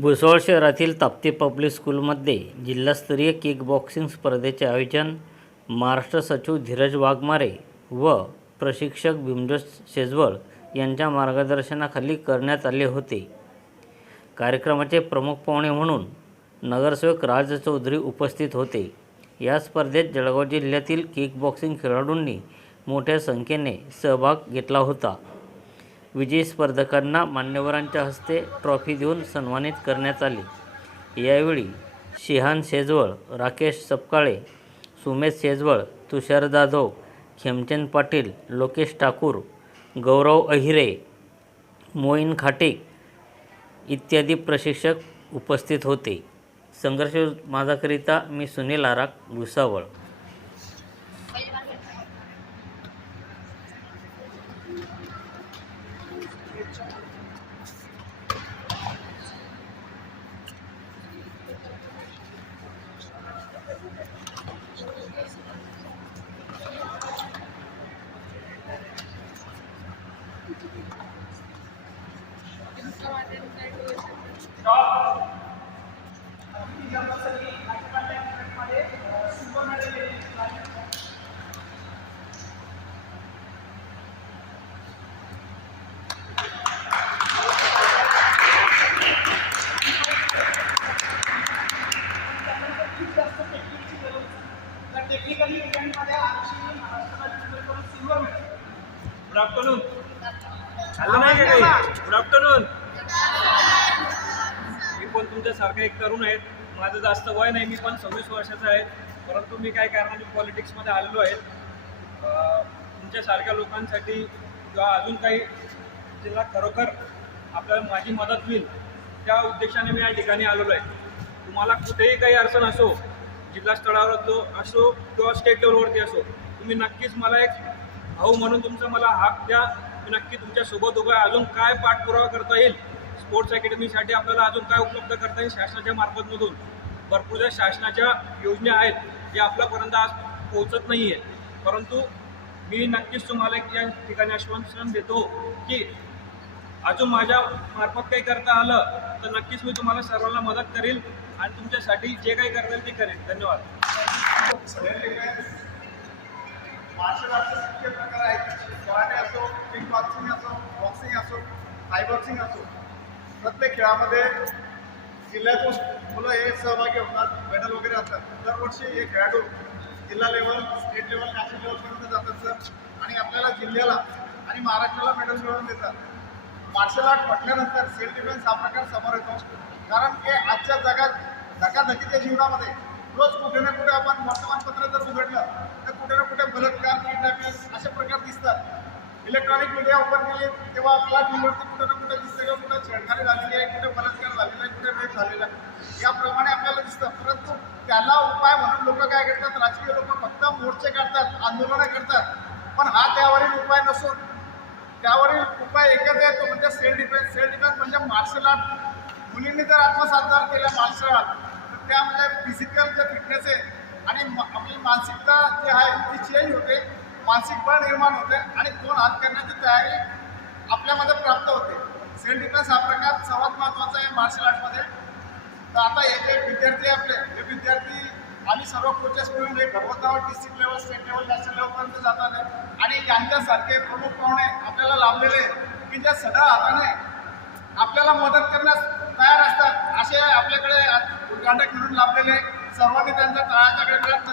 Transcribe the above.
भुसावळ शहरातील ताप्ती पब्लिक स्कूलमध्ये जिल्हास्तरीय किक बॉक्सिंग स्पर्धेचे आयोजन महाराष्ट्र सचिव धीरज वाघमारे व प्रशिक्षक भीमजोत शेजवळ यांच्या मार्गदर्शनाखाली करण्यात आले होते। कार्यक्रमाचे प्रमुख पाहुणे म्हणून नगरसेवक राज चौधरी उपस्थित होते। या स्पर्धेत जळगाव जिल्ह्यातील किक बॉक्सिंग खेळाडूंनी मोठ्या संख्येने सहभाग घेतला होता। विजयी स्पर्धकांना मान्यवरांच्या हस्ते ट्रॉफी देऊन सन्मानित करण्यात आले। यावेळी शिहान शेजवळ, राकेश सपकाळे, सुमेश शेजवळ, तुषार जाधव, खेमचंद पाटील, लोकेश ठाकूर, गौरव अहिरे, मोईन खाटिक इत्यादी प्रशिक्षक उपस्थित होते। संघर्ष माझाकरिता मी सुनील आराक, भुसावळ। टेक्निकली इव्हेंटमध्ये आरक्षण महाराष्ट्राला करून silver medal. Good afternoon. Hello नाही काही गुड आफ्टरनून। मी पण तुमच्यासारखा एक तरुण आहे। माझं जास्त वय नाही, मी पण 26 वर्षाचा आहे, परंतु मी काय कारणाने पॉलिटिक्समध्ये आलेलो आहे। तुमच्यासारख्या लोकांसाठी किंवा अजून काही ज्यांना खरोखर आपल्याला माझी मदत होईल त्या उद्देशाने मी या ठिकाणी आलेलो आहे। तुम्हाला कुठेही काही अडचण असो, जिल्हा स्तरावर तो असो किंवा स्टेट लेवलवरती असो, तुम्ही नक्कीच मला एक भाऊ म्हणून तुमचा मला हाक द्या। मी नक्की तुमच्यासोबत उभा आहे। अजून काय पाठपुरावा करता येईल स्पोर्ट्स अकॅडमीसाठी, आपल्याला अजून काय उपलब्ध करता येईल शासनाच्या मार्फतमधून, भरपूर ज्या शासनाच्या योजना आहेत ज्या आपल्यापर्यंत आज पोहोचत नाही आहे, परंतु मी नक्कीच तुम्हाला या ठिकाणी आश्वासन देतो की अजून माझ्या मार्फत काही करता आलं तर नक्कीच मी तुम्हाला सर्वांना मदत करेल आणि तुमच्यासाठी जे काही करता येईल ते करेल। धन्यवाद। मार्शल आर्टचे मुख्य प्रकार आहेत। कराटे असो, किक बॉक्सिंग असो, बॉक्सिंग असो, थाय बॉक्सिंग असो, प्रत्येक खेळामध्ये जिल्ह्यातून मुलं हे सहभागी होतात, मेडल वगैरे असतात। दरवर्षी हे खेळाडू जिल्हा लेवल, स्टेट लेवल, नॅशनल लेवलपर्यंत जातात सर, आणि आपल्याला जिल्ह्याला आणि महाराष्ट्राला मेडल मिळवून देतात। मार्शल आर्ट म्हटल्यानंतर सेल्फ डिफेन्स हा प्रकार समोर येतो, कारण की आजच्या जगात धकाधकीच्या जीवनामध्ये रोज कुठे ना कुठे आपण वर्तमानपत्र जर उघडलं तर कुठे ना कुठे बलात्कार, किडनॅपिंग असे प्रकार दिसतात। इलेक्ट्रॉनिक मीडिया ओपन केली तेव्हा आपल्या टीव्हीवरती कुठे ना कुठे दिसतं की कुठे छेडछाडी झालेली आहे, कुठे बलात्कार झालेला आहे, कुठे रेप झालेला आहे, याप्रमाणे आपल्याला दिसतं। परंतु त्याला उपाय म्हणून लोक काय करतात, राजकीय लोक फक्त मोर्चे काढतात, आंदोलनं करतात, पण हा त्यावरील उपाय नसून त्यावरील उपाय एकच आहे, तो म्हणजे सेल्फ डिफेन्स। सेल्फ डिफेन्स म्हणजे मार्शल आर्ट। मुलींनी जर आत्मसात जर केलं मार्शल आर्ट तर त्यामध्ये फिजिकल जे फिटनेस आहे आणि आपली मानसिकता जी आहे ती चेंज होते, मानसिक बळ निर्माण होते आणि दोन हात करण्याची तयारी आपल्यामध्ये प्राप्त होते। सेल्फ डिफेन्स हा प्रकार सर्वात महत्त्वाचा आहे मार्शल आर्टमध्ये। तर आता हे जे विद्यार्थी आपले हे विद्यार्थी आम्ही सर्व कोचेस मिळून एक भगवतावर district level, state level, national लेवलपर्यंत जातात आहे आणि यांच्यासारखे प्रमुख पाहुणे आपल्याला लाभलेले की जे सदा हाताने आपल्याला मदत करण्यास तयार असतात, असे आपल्याकडे उद्घाटक म्हणून लाभलेले सर्वांनी त्यांच्या टाळ्याच्या गडगडाट